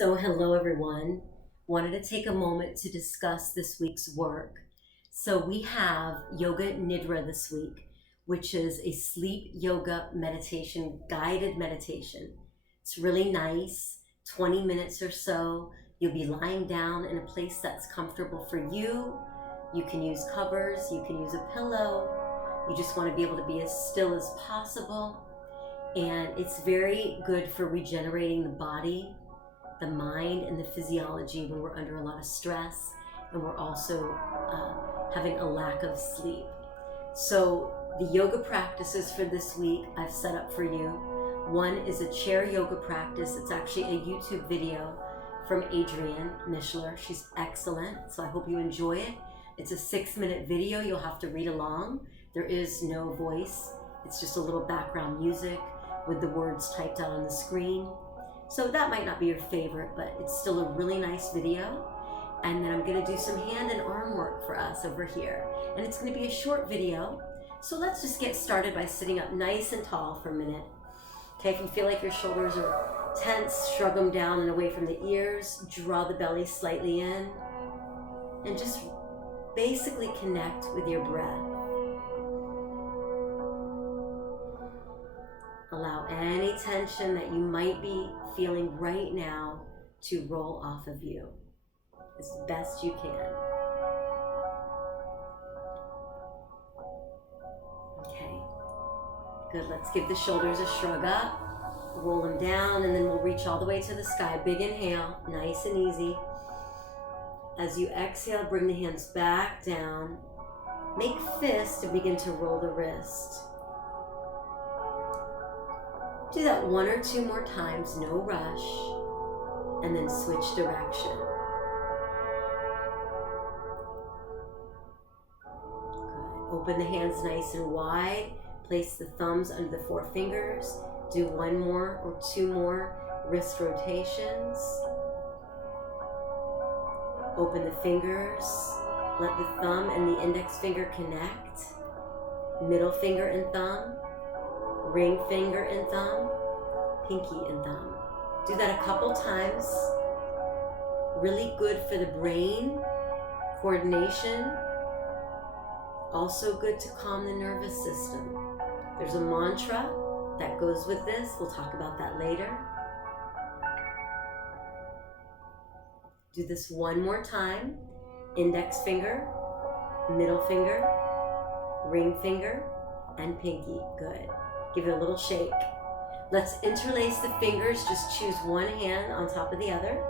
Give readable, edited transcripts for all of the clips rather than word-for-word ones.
So hello everyone. Wanted to take a moment to discuss this week's work. So we have Yoga Nidra this week, which is a sleep yoga meditation, guided meditation. It's really nice, 20 minutes or so. You'll be lying down in a place that's comfortable for you. You can use covers, you can use a pillow. You just want to be able to be as still as possible. And it's very good for regenerating the body, the mind, and the physiology when we're under a lot of stress and we're also having a lack of sleep. So the yoga practices for this week I've set up for you. One is a chair yoga practice. It's actually a YouTube video from Adrienne Mishler. She's excellent, so I hope you enjoy it. It's a 6-minute video. You'll have to read along. There is no voice. It's just a little background music with the words typed out on the screen. So that might not be your favorite, but it's still a really nice video. And then I'm gonna do some hand and arm work for us over here. And it's gonna be a short video. So let's just get started by sitting up nice and tall for a minute. Okay, if you feel like your shoulders are tense, shrug them down and away from the ears, draw the belly slightly in, and just basically connect with your breath. Allow any tension that you might be feeling right now to roll off of you as best you can. Okay, good. Let's give the shoulders a shrug up, roll them down, and then we'll reach all the way to the sky. Big inhale, nice and easy. As you exhale, bring the hands back down. Make fists and begin to roll the wrist. Do that 1 or 2 more times, no rush, and then switch direction. Good. Open the hands nice and wide. Place the thumbs under the 4 fingers. Do 1 more or 2 more wrist rotations. Open the fingers. Let the thumb and the index finger connect. Middle finger and thumb. Ring finger and thumb, pinky and thumb. Do that a couple times. Really good for the brain, coordination. Also good to calm the nervous system. There's a mantra that goes with this. We'll talk about that later. Do this 1 more time. Index finger, middle finger, ring finger, and pinky. Good. Give it a little shake. Let's interlace the fingers. Just choose one hand on top of the other.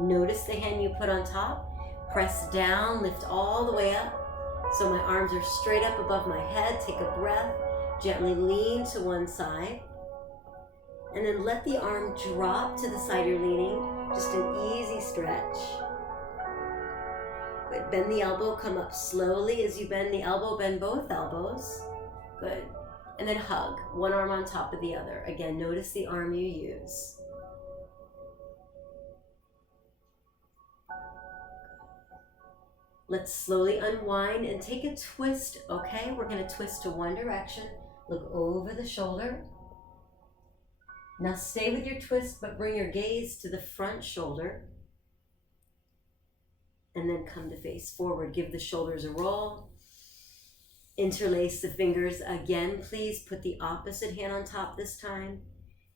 Notice the hand you put on top. Press down, lift all the way up. So my arms are straight up above my head. Take a breath. Gently lean to one side. And then let the arm drop to the side you're leaning. Just an easy stretch. Good. Bend the elbow. Come up slowly. As you bend the elbow, bend both elbows. Good. And then hug, one arm on top of the other. Again, notice the arm you use. Let's slowly unwind and take a twist, okay? We're gonna twist to one direction. Look over the shoulder. Now stay with your twist, but bring your gaze to the front shoulder. And then come to face forward. Give the shoulders a roll. Interlace the fingers again, please. Put the opposite hand on top this time.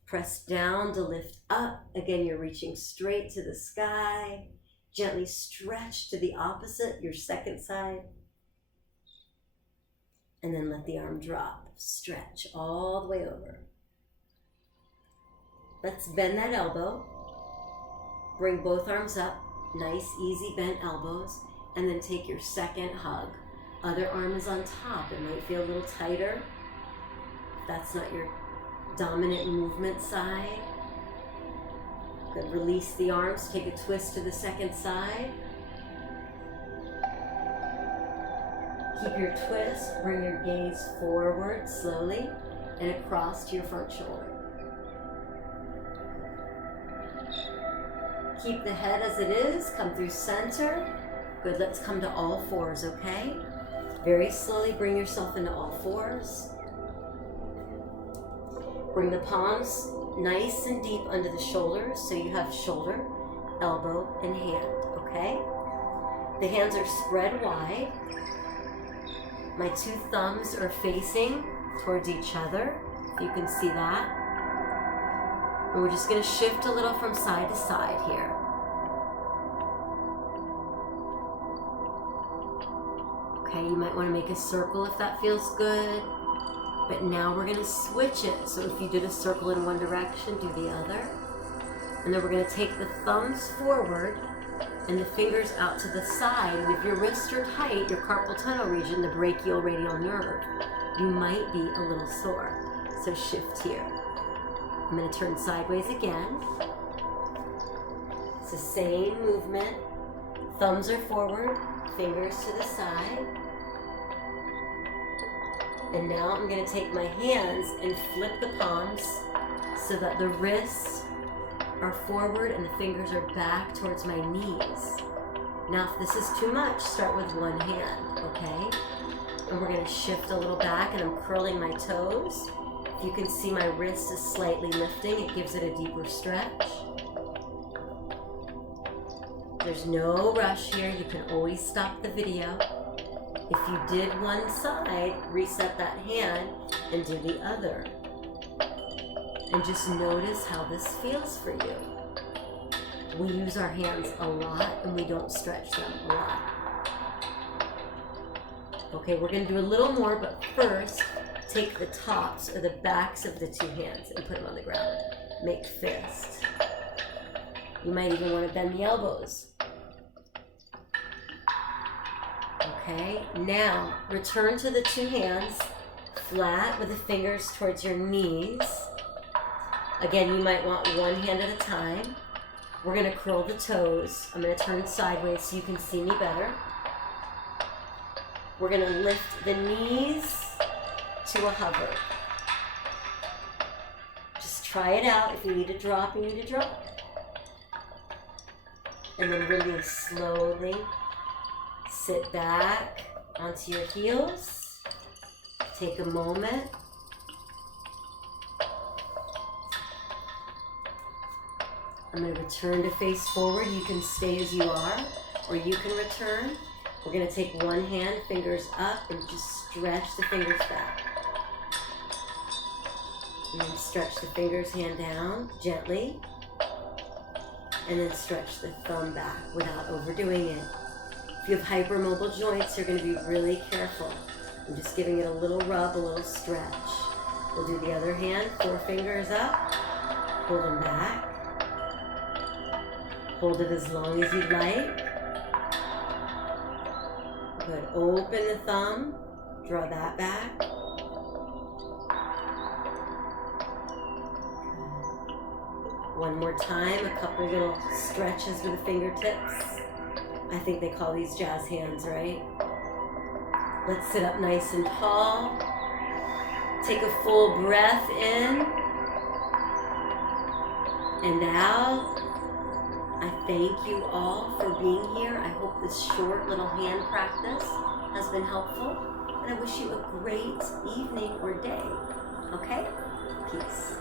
Press down to lift up. Again, you're reaching straight to the sky. Gently stretch to the opposite, your second side. And then let the arm drop. Stretch all the way over. Let's bend that elbow. Bring both arms up. Nice, easy bent elbows. And then take your second hug. Other arm is on top. It might feel a little tighter. If that's not your dominant movement side. Good. Release the arms. Take a twist to the second side. Keep your twist. Bring your gaze forward slowly and across to your front shoulder. Keep the head as it is. Come through center. Good. Let's come to all fours, okay? Very slowly bring yourself into all fours. Bring the palms nice and deep under the shoulders so you have shoulder elbow, and hand, okay? The hands are spread wide. My 2 thumbs are facing towards each other, if you can see that. And we're just gonna shift a little from side to side here. Okay, you might wanna make a circle if that feels good. But now we're gonna switch it. So if you did a circle in one direction, do the other. And then we're gonna take the thumbs forward and the fingers out to the side. And if your wrists are tight, your carpal tunnel region, the brachial radial nerve, you might be a little sore. So shift here. I'm gonna turn sideways again. It's the same movement. Thumbs are forward, fingers to the side. And now I'm gonna take my hands and flip the palms so that the wrists are forward and the fingers are back towards my knees. Now, if this is too much, start with one hand, okay? And we're gonna shift a little back, and I'm curling my toes. If you can see my wrist is slightly lifting, it gives it a deeper stretch. There's no rush here. You can always stop the video. If you did one side, reset that hand and do the other. And just notice how this feels for you. We use our hands a lot and we don't stretch them a lot. Okay, we're gonna do a little more, but first, take the tops or the backs of the 2 hands and put them on the ground. Make fists. You might even want to bend the elbows. Okay, now return to the 2 hands, flat with the fingers towards your knees. Again, you might want one hand at a time. We're gonna curl the toes. I'm gonna turn sideways so you can see me better. We're gonna lift the knees to a hover. Just try it out. If you need to drop, you need to drop. And then release slowly. Sit back onto your heels. Take a moment. I'm going to return to face forward. You can stay as you are, or you can return. We're going to take one hand, fingers up, and just stretch the fingers back. And then stretch the fingers, hand down, gently. And then stretch the thumb back without overdoing it. If you have hypermobile joints, you're going to be really careful. I'm just giving it a little rub, a little stretch. We'll do the other hand, 4 fingers up, pull them back. Hold it as long as you'd like. Good. Open the thumb, draw that back. Good. One more time, a couple little stretches with the fingertips. I think they call these jazz hands, right? Let's sit up nice and tall. Take a full breath in and out. I thank you all for being here. I hope this short little hand practice has been helpful. And I wish you a great evening or day. Okay? Peace.